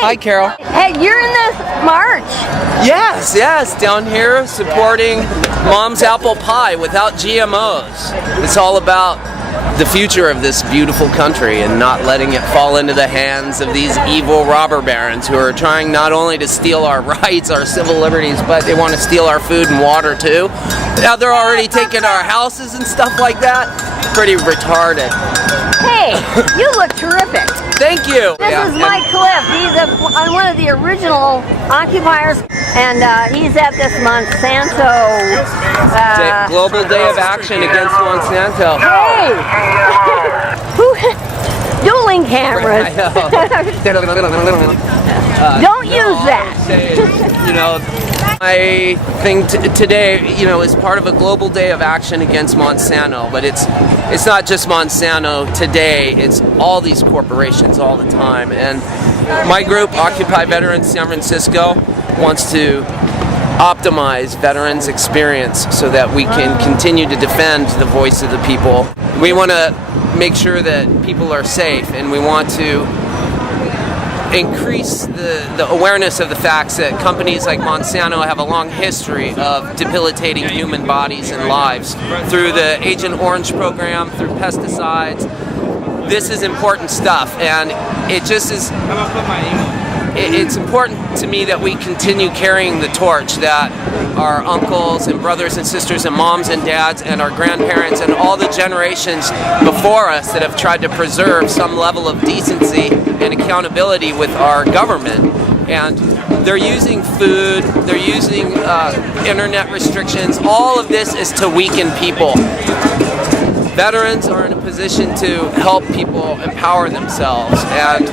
Hi, Carol. Hey, you're in this march. Yes, down here supporting Mom's Apple Pie without GMOs. It's all about the future of this beautiful country and not letting it fall into the hands of these evil robber barons who are trying not only to steal our rights, our civil liberties, but they want to steal our food and water too. Now they're already taking our houses and stuff like that. Pretty retarded. Hey, you look terrific. Thank you. This is Mike Cliff. He's one of the original occupiers, and he's at this Monsanto Global Day of Action against Monsanto. Hey! Dueling cameras. Don't use that. You know, my thing today, is part of a global day of action against Monsanto, but it's not just Monsanto today, it's all these corporations all the time. And my group, Occupy Veterans San Francisco, wants to optimize veterans' experience so that we can continue to defend the voice of the people. We want to make sure that people are safe, and we want to increase the awareness of the facts that companies like Monsanto have a long history of debilitating human bodies and lives through the Agent Orange program, through pesticides. This is important stuff, and it just is. It's important to me that we continue carrying the torch that our uncles and brothers and sisters and moms and dads and our grandparents and all the generations before us that have tried to preserve some level of decency and accountability with our government. And they're using food, they're using internet restrictions. All of this is to weaken people. Veterans are in a position to help people empower themselves, and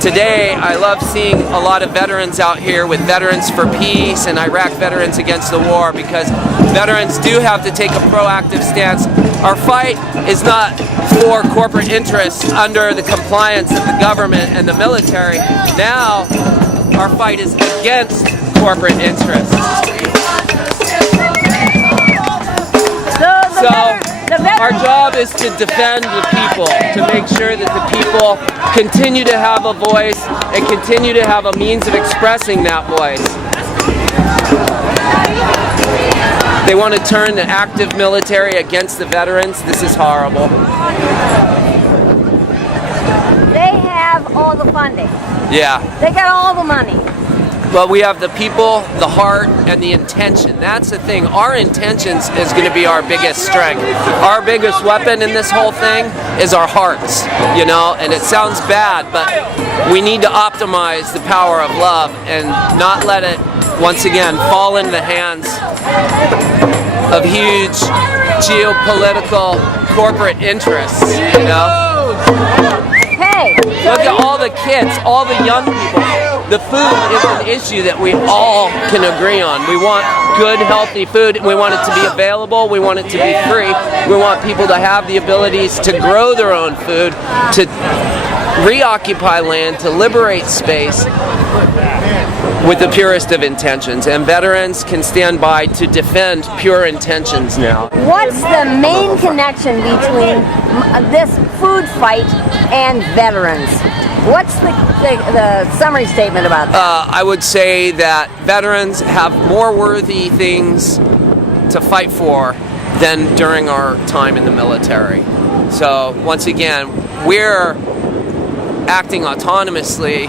today I love seeing a lot of veterans out here with Veterans for Peace and Iraq Veterans Against the War, because veterans do have to take a proactive stance. Our fight is not for corporate interests under the compliance of the government and the military. Now our fight is against corporate interests. Our job is to defend the people, to make sure that the people continue to have a voice and continue to have a means of expressing that voice. They want to turn the active military against the veterans. This is horrible. They have all the funding. Yeah. They got all the money. But we have the people, the heart, and the intention. That's the thing. Our intentions is going to be our biggest strength. Our biggest weapon in this whole thing is our hearts, and it sounds bad, but we need to optimize the power of love and not let it, once again, fall into the hands of huge geopolitical corporate interests, Hey! Look at all the kids, all the young people. The food is an issue that we all can agree on. We want good, healthy food. We want it to be available. We want it to be free. We want people to have the abilities to grow their own food, to reoccupy land, to liberate space with the purest of intentions. And veterans can stand by to defend pure intentions now. What's the main connection between this food fight and veterans? What's the summary statement about that? I would say that veterans have more worthy things to fight for than during our time in the military. So once again, we're acting autonomously,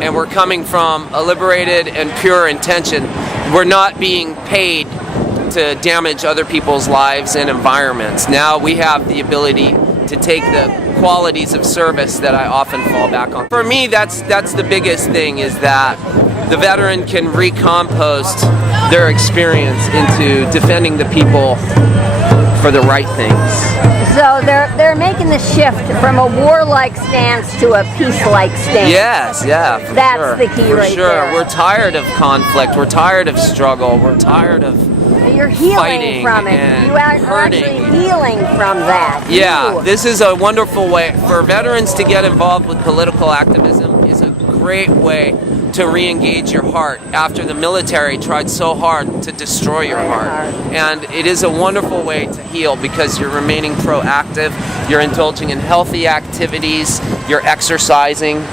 and we're coming from a liberated and pure intention. We're not being paid to damage other people's lives and environments. Now we have the ability to take the qualities of service that I often fall back on. For me, that's the biggest thing, is that the veteran can recompost their experience into defending the people for the right things. So they're making the shift from a warlike stance to a peace-like stance. Yes, yeah, for That's sure. the key right there. We're tired of conflict. We're tired of struggle. We're tired of You're healing fighting from it. and You are hurting. actually healing from that. Yeah, You. this is a wonderful way for veterans to get involved with political activism. Is a great way to re-engage your heart after the military tried so hard to destroy your heart. And it is a wonderful way to heal because you're remaining proactive, you're indulging in healthy activities, you're exercising.